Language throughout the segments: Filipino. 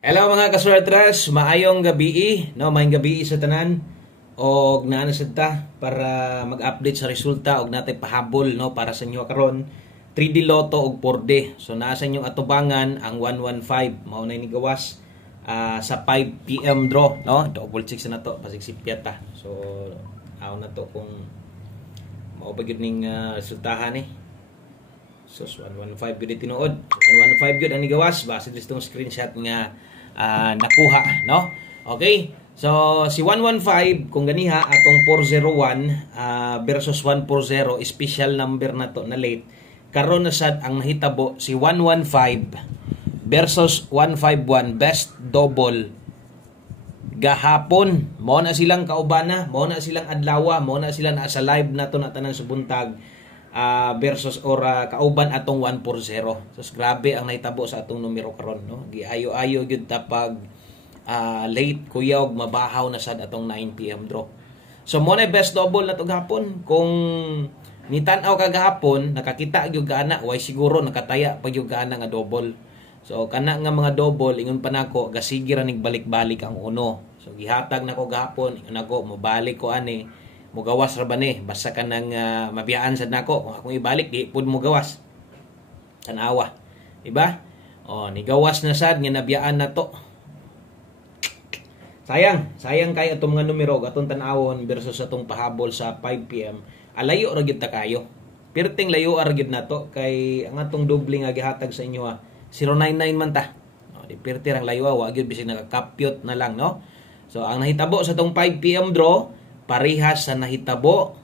Hello mga kasulatras, maayong gabi, no? Maayong gabi sa tanan og naana sad ta para mag-update sa resulta og natay pahabol no para sa inyo karon 3D Lotto og 4D. So naa sa inyong atubangan ang 115 mao na ni gawas sa 5 PM draw no. Double check na to pasig sipyat ta. So aw na to kung mao ba gyud ning resultahan So 115 gyud tinuod. 115 gyud ang nigawas base dito screenshot nga nakuha, no? Okay. So si 115 kung ganiha atong 401 versus 140 special number na to na late. Karon na sad ang nahitabo si 115 versus 151 best double gahapon. Mao na silang kaubana, mao na silang adlaw, mao na sila na sa live nato na tanan sa buntag. Versus or kauban atong 140. So grabe ang nahitabo sa atong numero karon no. Giayo-ayo gyud tapag late kuya og mabahaw na sad atong 9 PM draw. So mo na best double na to gahapon. Kung nitan-aw ka gahapon nakakita gyud ka ana way siguro nakataya pa gyud ka ana nga double. So kana nga mga double ingon pa nako gasige ra nig balik-balik ang uno. So gihatag nako gahapon ingon nako mobalik ko ani mugawas ra ba ni basta ka nang mabiyaan sad nako kung akong ibalik di pud mugawas tanawa diba ni gawas na sad nga nabiyaan na to sayang kay atong mga numero atong tan-awon versus atong pahabol sa 5 PM alayo ra gyud ta kayo perting layo ra gyud nato kay ang atong doble nga gihatag sa inyo 099 man ta di perti rang layo wa gyud bisig nakakapyot na lang no. So ang nahitabo sa atong 5 PM draw parihas sa nahitabo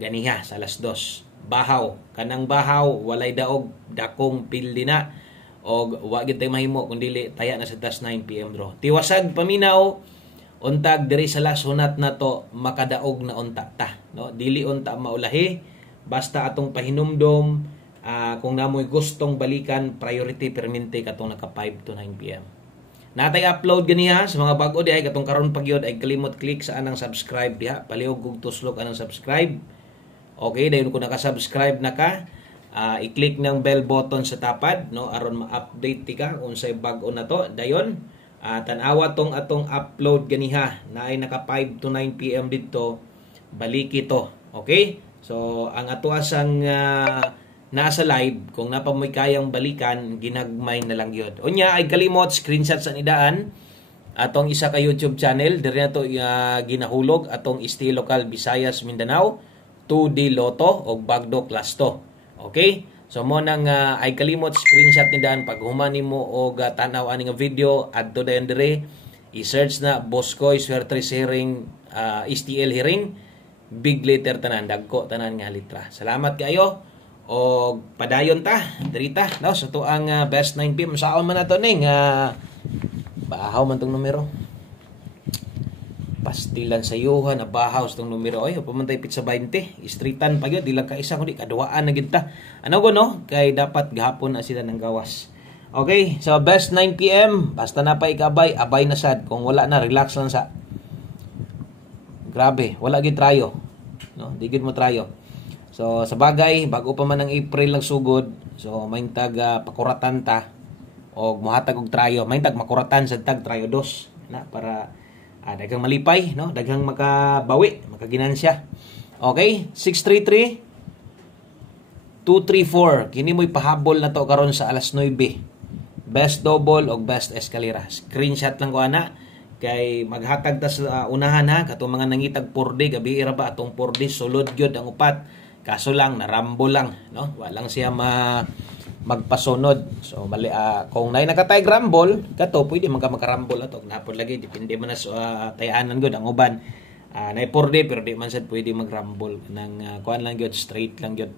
ganiha sa alas 2 bahaw kanang bahaw walay daog dakong pildi na og wa gyud tay mahimo kun dili taya na sa tas 9 PM draw tiwasag paminaw untag diri sa last hunat na to makadaog na unta ta no dili unta maulahi basta atong pahinumdom kung namoy gustong balikan priority permente katong naka 5 to 9 PM. Natay upload ganiha sa mga bag-o diay katong karon pagyod ay kalimot click sa anang subscribe diha palihog kog tuslok anang subscribe. Okay, dayon kung naka-subscribe na ka, i-click ng bell button sa tapad no aron ma-update ti ka unsay bag-o na to. Dayon tan-awa tong atong upload ganiha naay naka 5 to 9 PM didto baliki to. Okay? So ang ato asang nasa live, kung napamoy kayang balikan, ginagmay na lang yun. Unya, ay kalimot, screenshot sa nidaan, atong isa ka YouTube channel, diri na to ginahulog, atong Isti Local Visayas Mindanao, 2D Lotto, o Bagdo Class 2. Okay? So, mo nang ay kalimot, screenshot nidaan, pag humani mo o tanaw ani nga video, adto dayon diri, i-search na, Boskoy, Swerte Hearing, STL Hearing, big letter tanan, dagko tanan nga litra. Salamat kayo. O padayon ta dirita no so to ang best 9 PM saon man nato ning bahaw man tong numero pastilan sa yuhan na bahaw tong numero ay pamantay pizza 20 streetan pa gyud dilang ka isa kundi kaduaan na gyud ta ano go no kay dapat gahapon na sila nang gawas. Okay, so best 9 PM basta na pa ikabay abay na sad kung wala na relax lang sa grabe wala gid trayo no di gid mo trayo. So sa bagay bago pa man ang April lang sugod so may tag pakuratan ta og mohatag og trayo may tag makuratan sa tag trayo dos na para daghang malipay no daghang makabawi makaginansya. Okay 633 234 kini mo'y pahabol na to karon sa alas 9 best double og best escalera screenshot lang ko ana kay maghatag ta sa unahan ha katong mga nangitag 4D gabi ra ba atong 4D sulod gyud ang upat. Kaso lang, narambo lang, no? Walang siya magpasunod. So, mali, kung naay nakatay rumble, kato, pwede man ka makarambol ato. Napod lagi, depende man na sa tayanan gud ang uban. Naay 4D, pero di man sad pwede magrumble. Nang kuan lang yun, straight lang yun.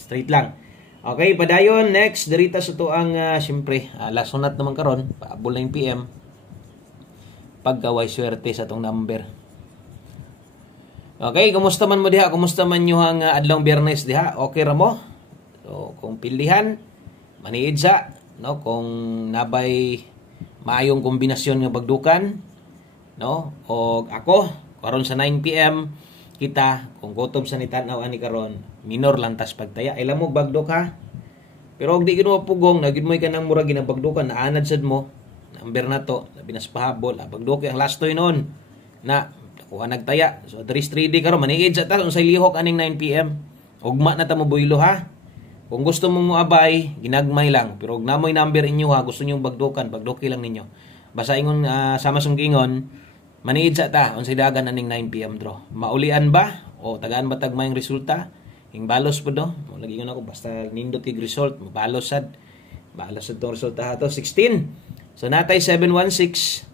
Straight lang. Okay, padayon, next, dirita sa to ang, siyempre, last sunat naman karon paabol 9 PM. Pagkaway swerte sa tong number. Okay, kumusta man mo diha? Kumusta man nyo ang adlong Biyernes diha? Okay ra mo? So, kung pilihan, maniid sa, no? Kung nabay maayong kombinasyon nga bagdukan, no? O ako, karon sa 9 PM, kita, kung gutom sa nitanaw ani karon, minor lantas pagtaya. Ilam mo bagdok ha? Pero og di gid mo pugong, nagid mo kanang mura ginabagdukan, naanad sad mo. number na to, labi na sa pahabol, pagduki ang last toy noon na kuha nagtaya. So 3D karon maniid sa ta unsay lihok aning 9 PM. Ugma na ta mo buylo ha. Kung gusto mong moabay, ginagmay lang. Pero og namoy number inyo ha, gusto niyo bagdukan, bagduki lang ninyo. Basta ingon sama sung gingon, maniid sa ta unsay dagan aning 9 PM draw. Maulian ba o tagaan ba tagmayng resulta? Ing balos po do. Mo lagi ngon ako basta nindot ig result, mabalos sad. Balos sad tong resulta ha to 16. So natay 716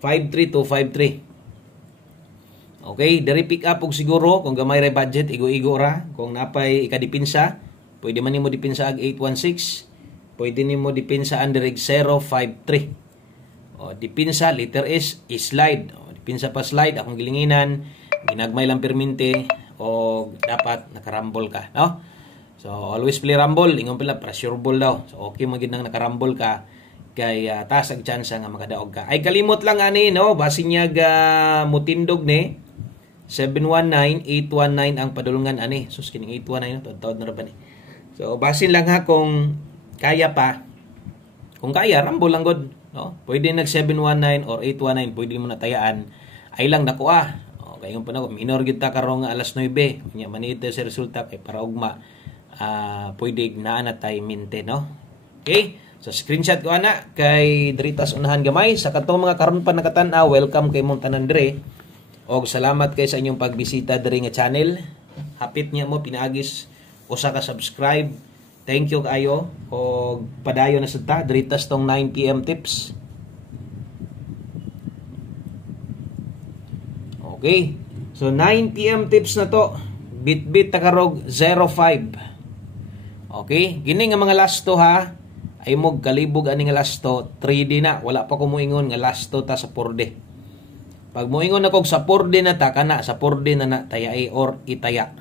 53253. Okay, dari pick up og siguro kung gamay ra budget igo-igo ra, kung napay ikadipinsa, pwede man nimo dipinsa ag 816, pwede nimo dipinsa under 053. O dipinsa letter S slide. O dipinsa pa slide akong gilinginan, ginagmay lang permente o dapat nakarambol ka, no? So always play rumble, ingon pala pressure ball daw. So okay magid nang nakarambol ka kay taas ang chance nga makadaog ka. Ay kalimot lang ani no, basin niya mutindog ni 719-819 ang padulungan ani. Sus kining 819 no, taod na ra ba ni. So basin lang ha kung kaya pa. Kung kaya rambol lang god, no? Pwede nag 719 or 819, pwede mo natayaan. Ay lang dako Okay, yung panahon minor gyud ta karong alas 9. Nya manite sa resulta kay para ugma pwede naa na tay minte, no? Okay? So screenshot ko ana kay Dritas unahan gamay sa katong mga karon pa nakatan-aw, welcome kay mong tanan dire. Og salamat kay sa inyong pagbisita diri nga channel. Hapit niya mo pinaagis usa ka subscribe. Thank you kayo og padayon na sad ta Dritas tong 9 PM tips. Okay. So 9 PM tips na to. Bit-bit takarog 05. Okay? Gini nga mga last to ha. Ay mo kalibog ani nga last to 3D na. Wala pa ko moingon nga last to ta sa 4D. Pag moingon ako sa 4D na ta kana sa 4D na tayai or itaya.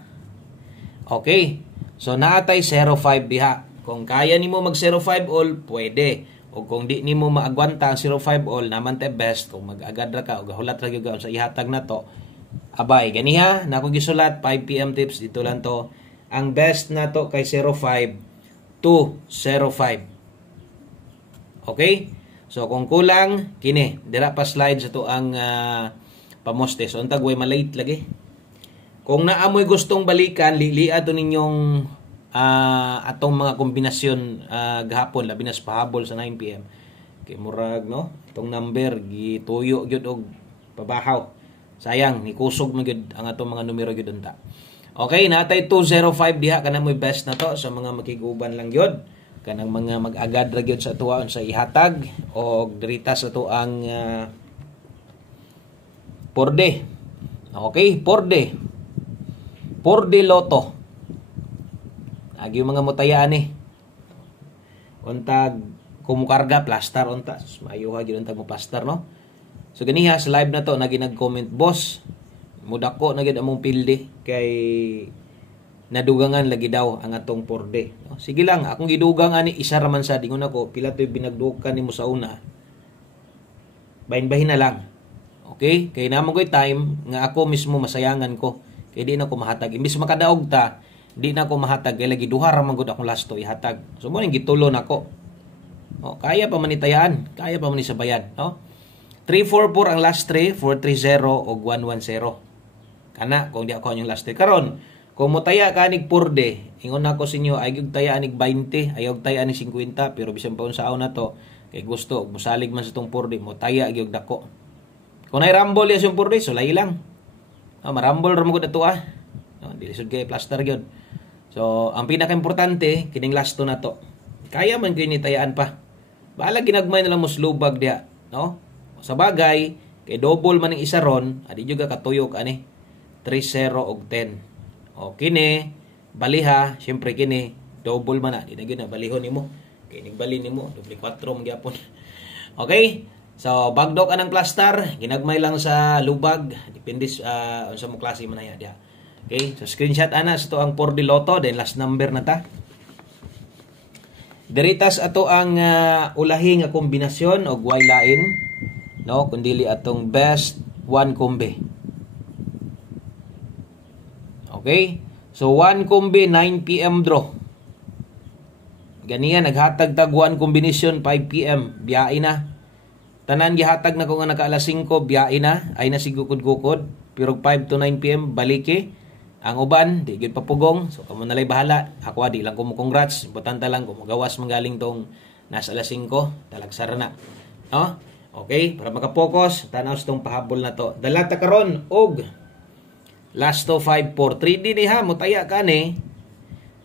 Okay. So naatay 05 diha. Kung kaya nimo mag 05 all pwede. O kung di nimo maagwanta ang 05 all naman te best kung mag-agad ra ka o gahulat ra gyud sa ihatag na to. Abay ganiha na ako gisulat 5 PM tips dito lang to. Ang best na to kay 05 to 05. Okay? So kung kulang kini dira pa slide sa to ang pamoste. So untag way malate lagi. Kung naamoy gustong balikan, lilia to ninyong atong mga kombinasyon gahapon labi na sa pahabol sa 9 PM. Kay murag no, itong number gituyo gyud og pabahaw. Sayang ni kusog man gyud ang atong mga numero gyud unta. Okay, natay 205 diha kana mo'y best na to sa mga makiguban lang gyud. Kanang mga mag-agad ra gyud sa tuwa sa ihatag o dirita sa to ang 4D. Okay, 4D. 4D Lotto. Agi mga mutayaan ni. Untag kumukarga plaster unta. Maayuha gyud untag mo plaster no. So ganiha sa live na to nag-comment boss. Mudako na gyud among pildi kay nadugangan lagi daw ang atong 4D. No? Sige lang, akong gidugang ani isa ra man sa dingon ako, pila to'y binagdukan nimo sa una. Bahin-bahin na lang. Okay? Kay namo ko'y time nga ako mismo masayangan ko. Kay di na ko mahatag. Imbis makadaog ta, di na ko mahatag kay lagi duha ra man gud akong lasto ihatag. So mo ning gitulo nako. No, kaya pa manitayaan, kaya pa manisabayan, no? 344 ang last 3, 430 ug 110. Kana kung di ako yung last 3 karon. Kung mo taya ka anig 4D, ingon ako sa inyo, ay taya anig 20, ayaw taya anig 50, pero bisan pa unsaon na to, kay gusto, musalig man sa itong 4D, mo taya gyud dako. Kung ay-rumble yung 4D, so lahi lang. Marumble rin mo ko na dilisod kayo, plaster gyud. So, ang pinaka-importante, kining last to na to. Kaya man kayo nitayaan pa. Bahala ginagmay na lang mo slubag diha, no? Sa bagay, kay double man ang isa ron, adi juga katuyok ani 30 og 10. O kini baliha, syempre kini double man na, di na gyud na balihon nimo. Kay nigbali nimo, doble 4 man gyapon. Okay? So bagdok anang plaster, ginagmay lang sa lubag, depende unsa mo klase man na diha. Okay? So screenshot ana sa to ang 4D Lotto, then last number na ta. Diritas ato ang ulahi nga kombinasyon og way lain, no, kundili atong best 1 kombe. Okay? So 1 kombe 9 PM draw. Ganiya naghatag tag 1 combination 5 PM, biyain na. Tanan gihatag na ko nga naka alas 5 biyahe na, ay na sigukod-gukod. Pero 5 to 9 PM baliki. Ang uban, di gyud papugong. So kamo nalay bahala. Ako di lang ko mo congrats. Importante lang ko magawas manggaling tong nasa alas 5, talagsara na. No? Okay, para makapokus, tanaw sa tong pahabol na to. Dalata karon og last to 5-4. 3D ni ha, mutaya ka ni.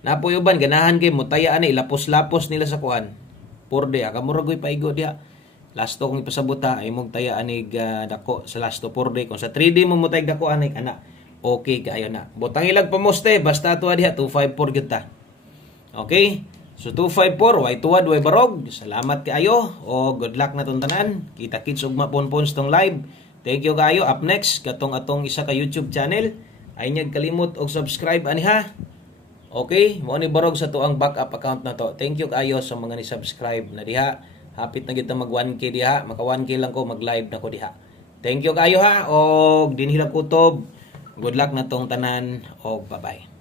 Napoy uban, ganahan kay mutaya ani, lapos-lapos nila sa kuan. 4D, akamuragoy paigo diha. Last to kung ipasabuta ay mong taya anig dako sa last to 4D. Kung sa 3D mo mutay dako anig ana. Okay kaayo na. Butang ilag pamoste basta tuwa diha 254 gyud ta. Okay? So 254 way tuwad way barog. Salamat kaayo o good luck na tong tanan. Kita-kits og mapon-pons tong live. Thank you kaayo. Up next katong atong isa ka YouTube channel. Ay nyag kalimot og subscribe ani ha. Okay? Mo ni barog sa tuang backup account na to. Thank you kaayo sa mga ni-subscribe na diha. Hapit na kita mag 1K diha. Maka 1K lang ko mag-live na ko diha. Thank you kayo ha. O dinhila kutob. Good luck na tong tanan. O bye-bye.